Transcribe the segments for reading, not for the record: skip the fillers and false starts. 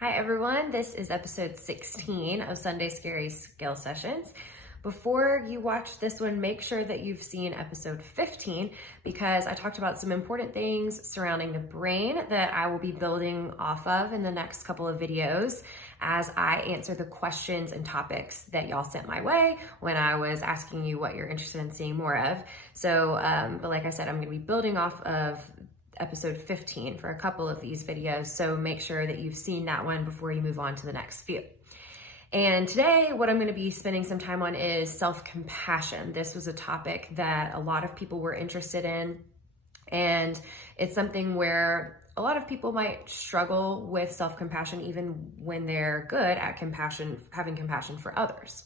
Hi everyone, this is episode 16 of Sunday Scaries Skill Sessions. Before you watch this one, make sure that you've seen episode 15 because I talked about some important things surrounding the brain that I will be building off of in the next couple of videos as I answer the questions and topics that y'all sent my way when I was asking you what you're interested in seeing more of. But like I said, I'm going to be building off of episode 15 for a couple of these videos, so make sure that you've seen that one before you move on to the next few. And today, what I'm going to be spending some time on is self-compassion. This was a topic that a lot of people were interested in, and it's something where a lot of people might struggle with self-compassion even when they're good at having compassion for others.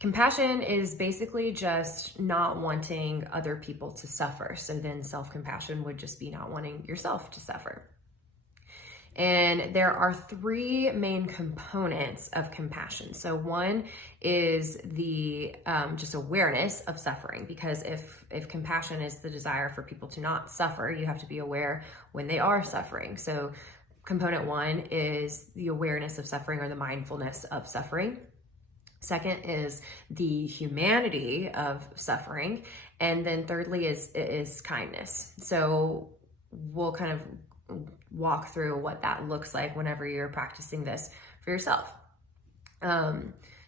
Compassion is basically just not wanting other people to suffer. So then self-compassion would just be not wanting yourself to suffer. And there are three main components of compassion. So one is the just awareness of suffering, because if compassion is the desire for people to not suffer, you have to be aware when they are suffering. So component one is the awareness of suffering, or the mindfulness of suffering. Second is the humanity of suffering. And then thirdly is kindness. So we'll kind of walk through what that looks like whenever you're practicing this for yourself.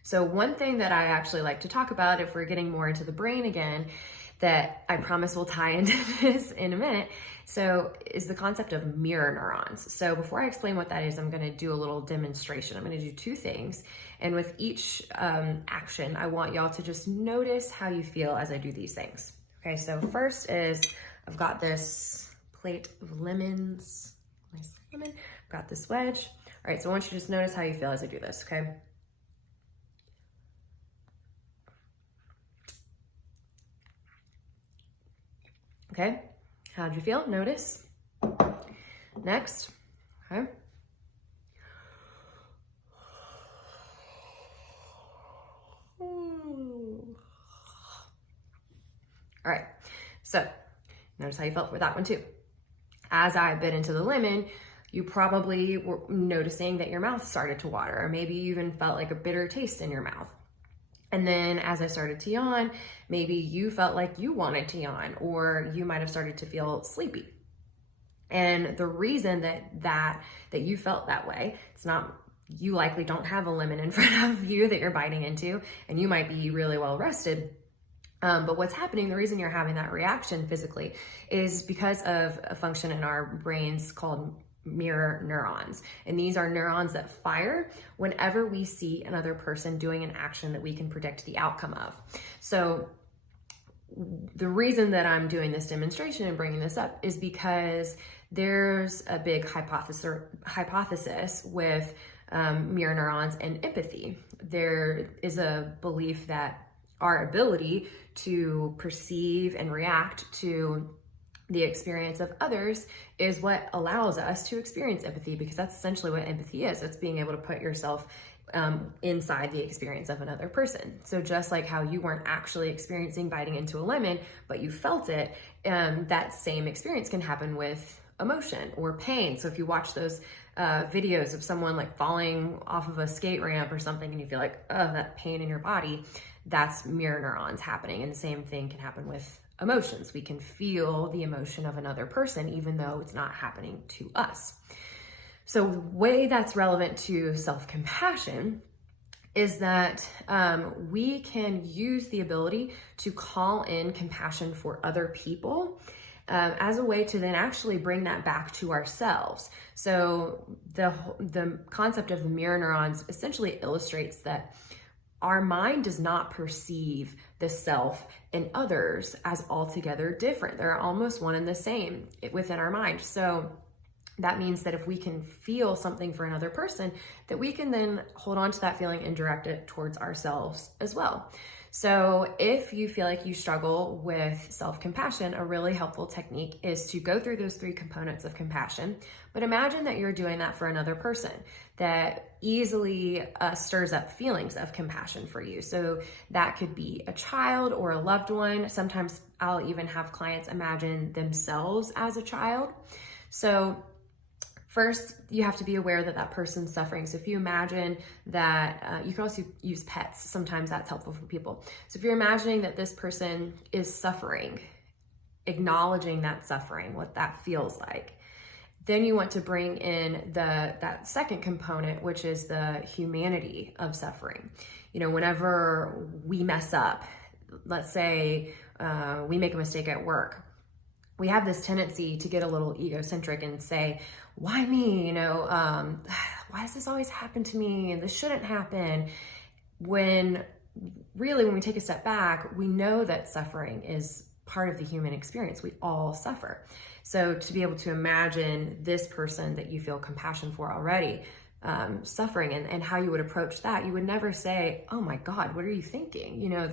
So one thing that I actually like to talk about, if we're getting more into the brain again, that I promise will tie into this in a minute, so is the concept of mirror neurons. So before I explain what that is, I'm going to do a little demonstration. I'm going to do two things, and with each action, I want y'all to just notice how you feel as I do these things. Okay, so first is I've got this plate of lemons, nice lemon, I've got this wedge. All right, so I want you to just notice how you feel as I do this, okay? Okay, how'd you feel? Notice. Next, okay. All right, so notice how you felt with that one too. As I bit into the lemon, you probably were noticing that your mouth started to water, or maybe you even felt like a bitter taste in your mouth. And then as I started to yawn, maybe you felt like you wanted to yawn, or you might have started to feel sleepy. And the reason that you felt that way, it's not, you likely don't have a lemon in front of you that you're biting into, and you might be really well rested. But what's happening, the reason you're having that reaction physically is because of a function in our brains called mirror neurons. And these are neurons that fire whenever we see another person doing an action that we can predict the outcome of. So the reason that I'm doing this demonstration and bringing this up is because there's a big hypothesis with mirror neurons and empathy. There is a belief that our ability to perceive and react to the experience of others is what allows us to experience empathy, because that's essentially what empathy is. It's being able to put yourself inside the experience of another person. So just like how you weren't actually experiencing biting into a lemon, but you felt it, that same experience can happen with emotion or pain. So if you watch those videos of someone like falling off of a skate ramp or something, and you feel like, oh, that pain in your body, that's mirror neurons happening. And the same thing can happen with emotions. We can feel the emotion of another person, even though it's not happening to us. So the way that's relevant to self-compassion is that we can use the ability to call in compassion for other people as a way to then actually bring that back to ourselves. So the concept of the mirror neurons essentially illustrates that our mind does not perceive the self and others as altogether different. They're almost one and the same within our mind. So that means that if we can feel something for another person, that we can then hold on to that feeling and direct it towards ourselves as well. So if you feel like you struggle with self-compassion, a really helpful technique is to go through those three components of compassion, but imagine that you're doing that for another person that easily stirs up feelings of compassion for you. So that could be a child or a loved one. Sometimes I'll even have clients imagine themselves as a child. So First, you have to be aware that that person's suffering. So if you imagine that, you can also use pets. Sometimes that's helpful for people. So if you're imagining that this person is suffering, acknowledging that suffering, what that feels like, then you want to bring in that second component, which is the humanity of suffering. You know, whenever we mess up, let's say we make a mistake at work, we have this tendency to get a little egocentric and say, why me? You know, why does this always happen to me? And this shouldn't happen. When really, when we take a step back, we know that suffering is part of the human experience. We all suffer. So to be able to imagine this person that you feel compassion for already suffering, and how you would approach that, you would never say, oh my God, what are you thinking? You know,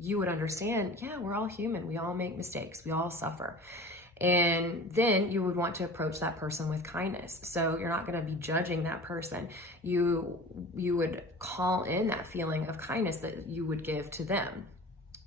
you would understand, yeah, we're all human. We all make mistakes. We all suffer. And then you would want to approach that person with kindness. So you're not going to be judging that person. You would call in that feeling of kindness that you would give to them.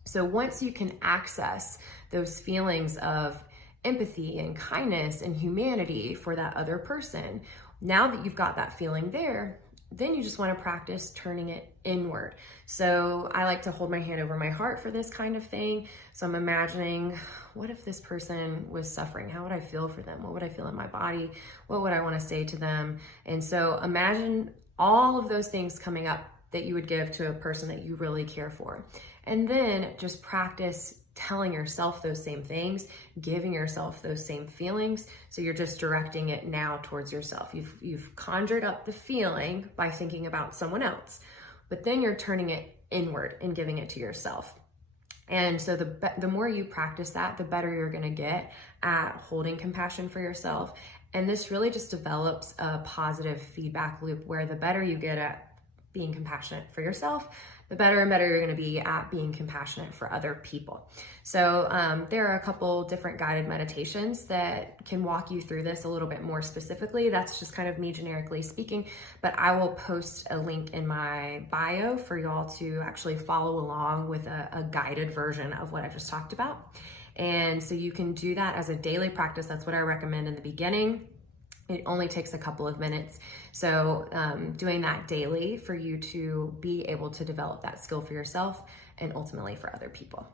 So once you can access those feelings of empathy and kindness and humanity for that other person, now that you've got that feeling there, then you just want to practice turning it inward. So I like to hold my hand over my heart for this kind of thing. So I'm imagining, what if this person was suffering? How would I feel for them? What would I feel in my body? What would I want to say to them? And so imagine all of those things coming up that you would give to a person that you really care for. And then just practice telling yourself those same things, giving yourself those same feelings. So you're just directing it now towards yourself. You've conjured up the feeling by thinking about someone else, but then you're turning it inward and giving it to yourself. And so the more you practice that, the better you're going to get at holding compassion for yourself. And this really just develops a positive feedback loop where the better you get at being compassionate for yourself, the better and better you're going to be at being compassionate for other people. So there are a couple different guided meditations that can walk you through this a little bit more specifically. That's just kind of me generically speaking, but I will post a link in my bio for y'all to actually follow along with a guided version of what I just talked about. And so you can do that as a daily practice. That's what I recommend in the beginning. It only takes a couple of minutes. So doing that daily for you to be able to develop that skill for yourself and ultimately for other people.